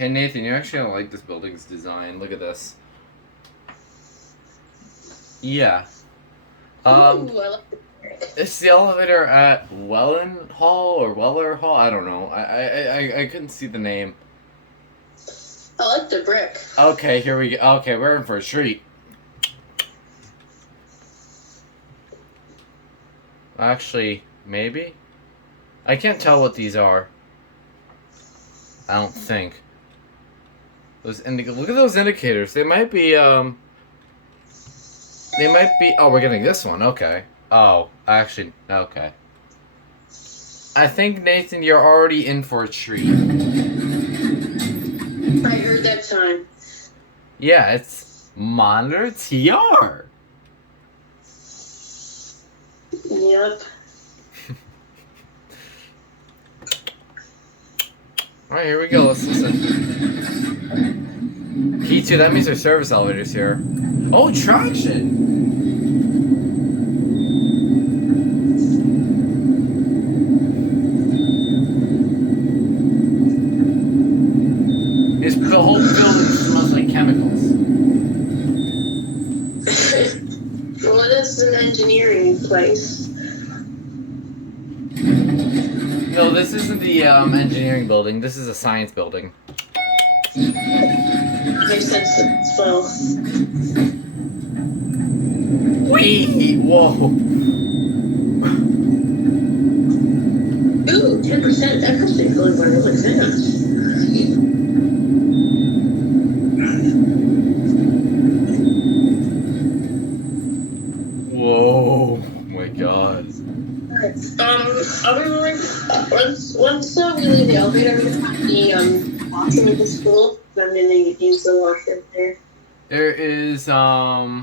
Hey Nathan, you actually don't like this building's design. Look at this. Yeah. Ooh, I like the brick. It's the elevator at Whelen Hall or Weller Hall. I don't know. I couldn't see the name. I like the brick. Okay, here we go. Okay, we're in for a treat. Actually, maybe. I can't tell what these are. I don't think. Look at those indicators. They might be. Oh, we're getting this one. Okay. Oh, actually, okay. I think Nathan, you're already in for a treat. I heard that time. Yeah, it's Monitor TR. Yep. Alright, here we go. Let's listen. Key 2, that means there's service elevators here. Oh, traction! The whole building smells like chemicals. Well, this is an engineering place. No, this isn't the engineering building. This is a science building. Makes sense as well. Wee! Whoa! Ooh, 10% accuracy feeling by really fast. Whoa! Oh my god. Alright. I'll be moving. Once we leave the elevator, we're gonna have the washroom at the school. I'm gonna use the washroom there. There is I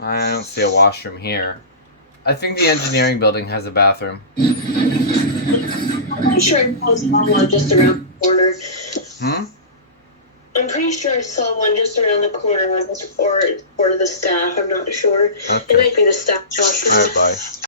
don't see a washroom here. I think the engineering building has a bathroom. I'm pretty sure I saw one just around the corner. I'm pretty sure I saw one just around the corner, or the staff. I'm not sure. Okay. It might be the staff washroom. Alright, bye.